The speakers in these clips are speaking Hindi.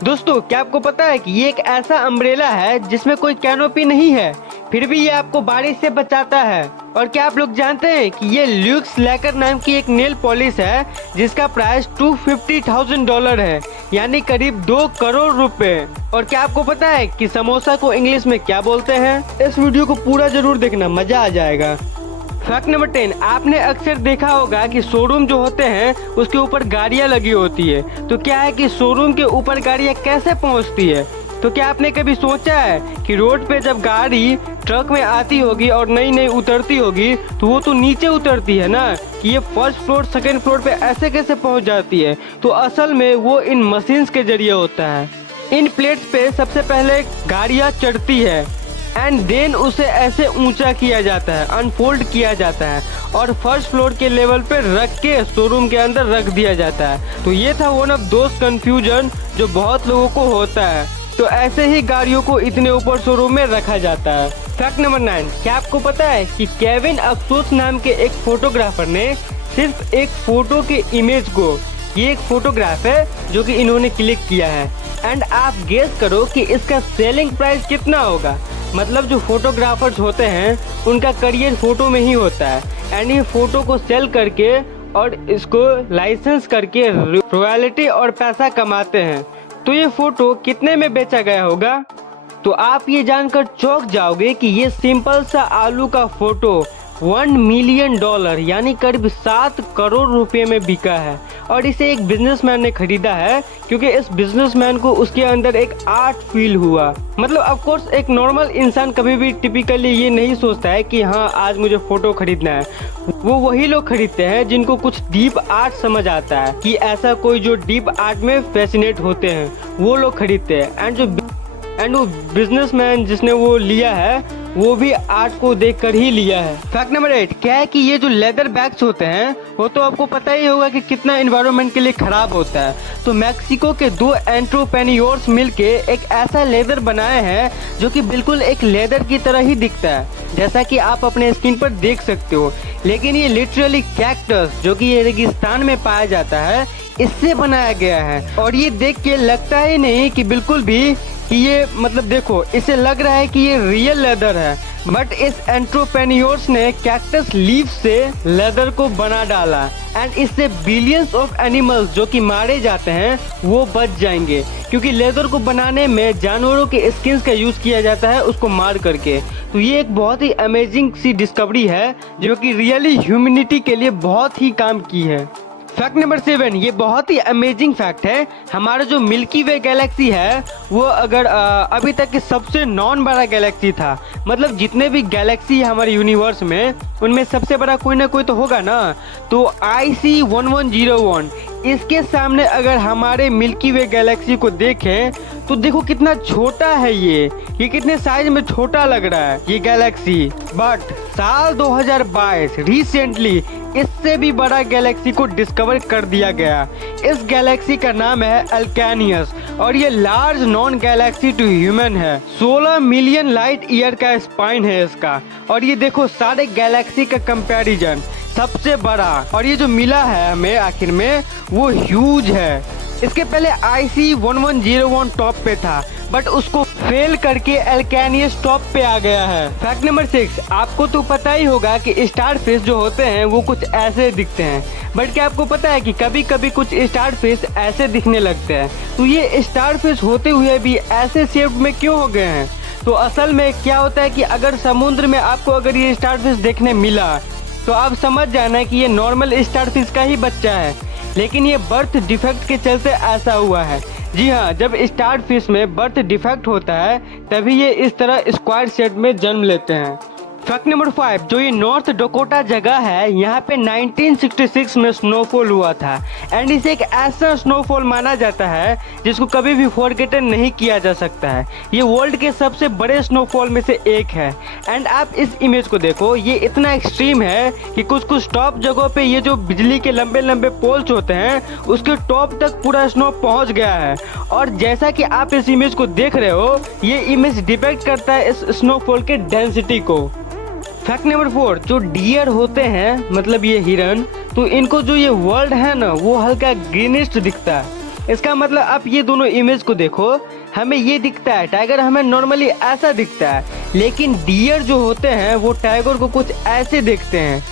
दोस्तों क्या आपको पता है कि ये एक ऐसा अम्ब्रेला है जिसमें कोई कैनोपी नहीं है, फिर भी ये आपको बारिश से बचाता है। और क्या आप लोग जानते हैं कि ये ल्यूक्स लैकर नाम की एक नेल पॉलिश है जिसका प्राइस $250,000 है, यानी करीब 2 करोड़ रुपए। और क्या आपको पता है कि समोसा को इंग्लिश में क्या बोलते हैं? इस वीडियो को पूरा जरूर देखना, मजा आ जाएगा। फैक्ट नंबर 10, आपने अक्सर देखा होगा कि शोरूम जो होते हैं उसके ऊपर गाड़ियां लगी होती है। तो क्या है कि शोरूम के ऊपर गाड़ियां कैसे पहुंचती है? तो क्या आपने कभी सोचा है कि रोड पे जब गाड़ी ट्रक में आती होगी और नई नई उतरती होगी तो वो तो नीचे उतरती है ना, कि ये फर्स्ट फ्लोर सेकंड फ्लोर पे ऐसे कैसे पहुंच जाती है? तो असल में वो इन मशीन्स के जरिए होता है। इन प्लेट्स पे सबसे पहले गाड़ियां चढ़ती है एंड देन उसे ऐसे ऊंचा किया जाता है, अनफोल्ड किया जाता है और फर्स्ट फ्लोर के लेवल पे रख के शोरूम के अंदर रख दिया जाता है। तो ये था वन ऑफ दोस्त कंफ्यूजन जो बहुत लोगों को होता है। तो ऐसे ही गाड़ियों को इतने ऊपर शोरूम में रखा जाता है। फैक्ट नंबर 9, क्या आपको पता है कि केविन अफसोस नाम के एक फोटोग्राफर ने सिर्फ एक फोटो के इमेज को, ये एक फोटोग्राफ है जो कि इन्होंने क्लिक किया है, एंड आप गेस करो कि इसका सेलिंग प्राइस कितना होगा। मतलब जो फोटोग्राफर्स होते हैं उनका करियर फोटो में ही होता है एंड ये फोटो को सेल करके और इसको लाइसेंस करके रॉयल्टी और पैसा कमाते हैं। तो ये फोटो कितने में बेचा गया होगा? तो आप ये जानकर चौंक जाओगे कि ये सिंपल सा आलू का फोटो $1 मिलियन यानी करीब 7 करोड़ रुपए में बिका है। और इसे एक बिजनेसमैन ने खरीदा है क्योंकि इस बिजनेसमैन को उसके अंदर एक आर्ट फील हुआ। मतलब ऑफ कोर्स एक नॉर्मल इंसान कभी भी टिपिकली ये नहीं सोचता है कि हाँ आज मुझे फोटो खरीदना है। वो वही लोग खरीदते हैं जिनको कुछ डीप आर्ट समझ आता है, कि ऐसा कोई जो डीप आर्ट में फैसिनेट होते हैं वो लोग खरीदते हैं। एंड वो बिजनेसमैन जिसने वो लिया है वो भी आर्ट को देखकर ही लिया है। फैक्ट नंबर 8, क्या है कि ये जो लेदर बैग्स होते हैं वो तो आपको पता ही होगा कि कितना एनवायरनमेंट के लिए खराब होता है। तो मैक्सिको के 2 एंट्रप्रेन्योर्स मिलके एक ऐसा लेदर बनाए हैं जो कि बिल्कुल एक लेदर की तरह ही दिखता है, जैसा कि आप अपने स्क्रीन पर देख सकते हो। लेकिन ये लिटरली कैक्टस जो कि ये रेगिस्तान में पाया जाता है इससे बनाया गया है। और ये देख के लगता ही नहीं कि बिल्कुल भी कि ये, मतलब देखो इसे लग रहा है कि ये रियल लेदर है, बट इस एंट्रप्रेन्योर्स ने कैक्टस लीफ से लेदर को बना डाला एंड इससे बिलियंस ऑफ एनिमल्स जो कि मारे जाते हैं वो बच जाएंगे, क्योंकि लेदर को बनाने में जानवरों के स्किन्स का यूज किया जाता है उसको मार करके। तो ये एक बहुत ही अमेजिंग सी डिस्कवरी है जो कि रियली ह्यूमैनिटी के लिए बहुत ही काम की है। फैक्ट नंबर 7, ये बहुत ही अमेजिंग फैक्ट है। हमारा जो मिल्की वे गैलेक्सी है वो अगर अभी तक के सबसे नॉन बड़ा गैलेक्सी था। मतलब जितने भी गैलेक्सी है हमारे यूनिवर्स में उनमें सबसे बड़ा कोई ना कोई तो होगा ना। तो IC1101 इसके सामने अगर हमारे मिल्की वे गैलेक्सी को देखें तो देखो कितना छोटा है ये कितने साइज में छोटा लग रहा है ये गैलेक्सी। बट साल 2022 रिसेंटली इससे भी बड़ा गैलेक्सी को डिस्कवर कर दिया गया। इस गैलेक्सी का नाम है अल्केनियस और ये large known galaxy to human है। 16 मिलियन लाइट ईयर का स्पाइन है इसका। और ये देखो सारे गैलेक्सी का कंपैरिजन सबसे बड़ा, और ये जो मिला है हमें आखिर में वो ह्यूज है। इसके पहले IC1101 टॉप पे था बट उसको फेल करके अल्केनियस टॉप पे आ गया है। फैक्ट नंबर 6, आपको तो पता ही होगा कि स्टारफिश जो होते हैं वो कुछ ऐसे दिखते हैं, बट क्या आपको पता है कि कभी कभी कुछ स्टारफिश ऐसे दिखने लगते हैं? तो ये स्टारफिश होते हुए भी ऐसे शेप में क्यों हो गए हैं? तो असल में क्या होता है कि अगर समुद्र में आपको अगर ये स्टारफिश देखने मिला तो आप समझ जाना कि ये नॉर्मल स्टारफिश का ही बच्चा है, लेकिन ये बर्थ डिफेक्ट के चलते ऐसा हुआ है। जी हाँ, जब स्टारफिश में बर्थ डिफेक्ट होता है तभी ये इस तरह स्क्वायर शेप में जन्म लेते हैं। फैक्ट नंबर 5, जो ये नॉर्थ डकोटा जगह है यहाँ पे 1966 में स्नोफॉल हुआ था एंड इसे एक ऐसा स्नोफॉल माना जाता है जिसको कभी भी फॉरगेटन नहीं किया जा सकता है। ये वर्ल्ड के सबसे बड़े स्नोफॉल में से एक है। एंड आप इस इमेज को देखो, ये इतना एक्सट्रीम है कि कुछ कुछ टॉप जगहों पे ये जो बिजली के लंबे लंबे पोल्स होते हैं उसके टॉप तक पूरा स्नो पहुंच गया है। और जैसा कि आप इस इमेज को देख रहे हो ये इमेज डिपेक्ट करता है इस स्नोफॉल के डेंसिटी को। फैक्ट नंबर 4, जो डियर होते हैं मतलब ये हिरन, तो इनको जो ये वर्ल्ड है ना वो हल्का ग्रीनिश दिखता है। इसका मतलब आप ये दोनों इमेज को देखो, हमें ये दिखता है टाइगर हमें नॉर्मली ऐसा दिखता है, लेकिन डियर जो होते हैं वो टाइगर को कुछ ऐसे देखते हैं।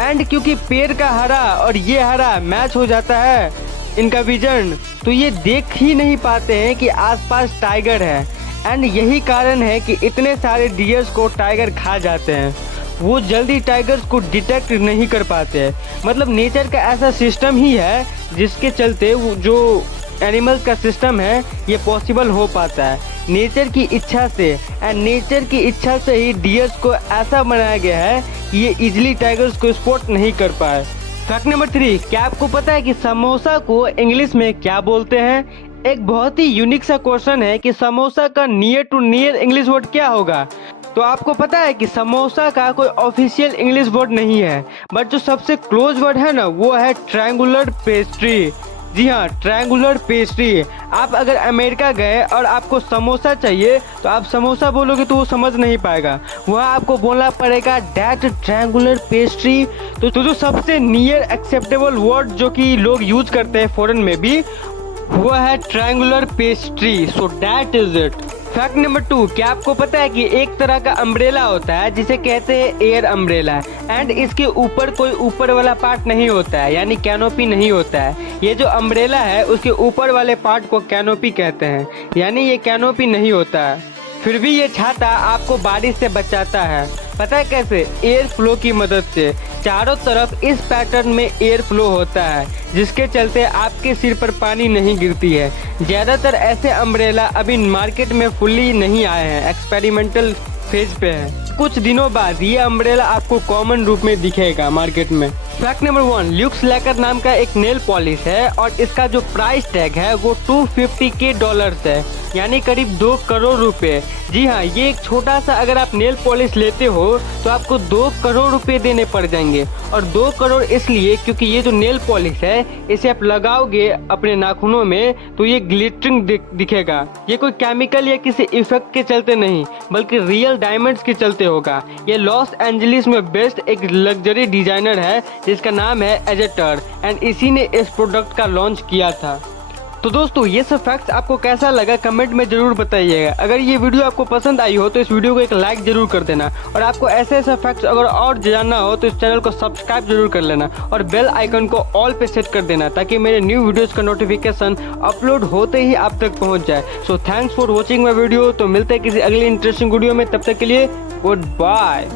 एंड क्योंकि पेड़ का हरा और ये हरा मैच हो जाता है इनका विजन, तो ये देख ही नहीं पाते हैं कि आसपास टाइगर है। एंड यही कारण है कि इतने सारे डियर्स को टाइगर खा जाते हैं, वो जल्दी टाइगर्स को डिटेक्ट नहीं कर पाते हैं। मतलब नेचर का ऐसा सिस्टम ही है जिसके चलते वो जो एनिमल्स का सिस्टम है ये पॉसिबल हो पाता है नेचर की इच्छा से। एंड नेचर की इच्छा से ही डियर्स को ऐसा बनाया गया है कि ये इजीली टाइगर्स को स्पॉट नहीं कर पाए। फैक्ट नंबर 3, क्या आपको पता है कि समोसा को इंग्लिश में क्या बोलते हैं? एक बहुत ही यूनिक सा क्वेश्चन है कि समोसा का near to near English word क्या होगा। तो आपको पता है कि समोसा का कोई ऑफिशियल इंग्लिश वर्ड नहीं है, बट जो सबसे क्लोज वर्ड है ना वो है ट्रायंगुलर पेस्ट्री। जी हाँ, ट्रायंगुलर पेस्ट्री। आप अगर अमेरिका गए और आपको समोसा चाहिए तो आप समोसा बोलोगे तो वो समझ नहीं पाएगा, वहाँ आपको बोलना पड़ेगा दैट ट्रायंगुलर पेस्ट्री। तो जो सबसे नियर एक्सेप्टेबल वर्ड जो कि लोग यूज करते हैं फॉरेन में भी, वो है triangular pastry. So that is it. Fact number 2, क्या आपको पता है कि एक तरह का अम्ब्रेला होता है जिसे कहते हैं एयर अम्ब्रेला, एंड इसके ऊपर कोई ऊपर वाला पार्ट नहीं होता है, यानी कैनोपी नहीं होता है। ये जो अम्ब्रेला है उसके ऊपर वाले पार्ट को कैनोपी कहते हैं, यानी ये कैनोपी नहीं होता है। फिर भी ये छाता आपको बारिश से बचाता है। पता है कैसे? एयर फ्लो की मदद से। चारों तरफ इस पैटर्न में एयर फ्लो होता है जिसके चलते आपके सिर पर पानी नहीं गिरती है। ज़्यादातर ऐसे अम्ब्रेला अभी मार्केट में फुल्ली नहीं आए हैं, एक्सपेरिमेंटल फेज पे है। कुछ दिनों बाद ये अम्ब्रेला आपको कॉमन रूप में दिखेगा मार्केट में। फैक्ट नंबर 1, ल्यूक्स लैकर नाम का एक नेल पॉलिश है और इसका जो प्राइस टैग है वो $250 है, यानी करीब 2 करोड़ रुपए। जी हाँ, ये एक छोटा सा अगर आप नेल पॉलिश लेते हो तो आपको 2 करोड़ रुपए देने पड़ जाएंगे। और 2 करोड़ इसलिए क्योंकि ये जो नेल पॉलिश है इसे आप लगाओगे अपने नाखूनों में तो ये ग्लिटरिंग दिखेगा। ये कोई केमिकल या किसी इफेक्ट के चलते नहीं बल्कि रियल डायमंड्स के चलते होगा। ये लॉस एंजलिस में बेस्ट एक लग्जरी डिजाइनर है जिसका नाम है एजेटर, एंड इसी ने इस प्रोडक्ट का लॉन्च किया था। तो दोस्तों ये सब फैक्ट्स आपको कैसा लगा कमेंट में जरूर बताइएगा। अगर ये वीडियो आपको पसंद आई हो तो इस वीडियो को एक लाइक जरूर कर देना, और आपको ऐसे ऐसे फैक्ट्स अगर और जानना हो तो इस चैनल को सब्सक्राइब जरूर कर लेना और बेल आइकन को ऑल पे सेट कर देना ताकि मेरे न्यू वीडियोस का नोटिफिकेशन अपलोड होते ही आप तक पहुंच जाए। So thanks for watching my video. तो मिलते हैं किसी अगली इंटरेस्टिंग वीडियो में, तब तक के लिए गुड बाय।